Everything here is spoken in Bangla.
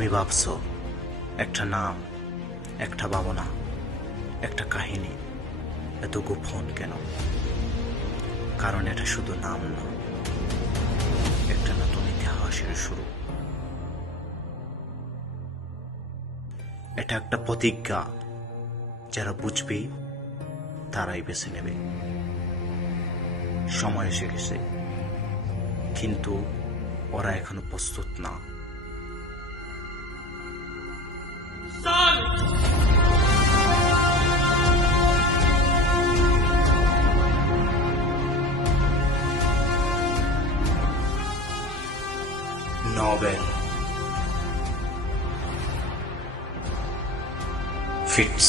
তুমি ভাবছো একটা নাম, একটা ভাবনা, একটা কাহিনী এত গোপন কেন? কারণ এটা শুধু নাম না, একটা নতুন ইতিহাসের শুরু। এটা একটা প্রতিজ্ঞা, যারা বুঝবে তারাই বেছে নেবে। সময় এসে গেছে, কিন্তু ওরা এখনো প্রস্তুত না। Nobel Fitz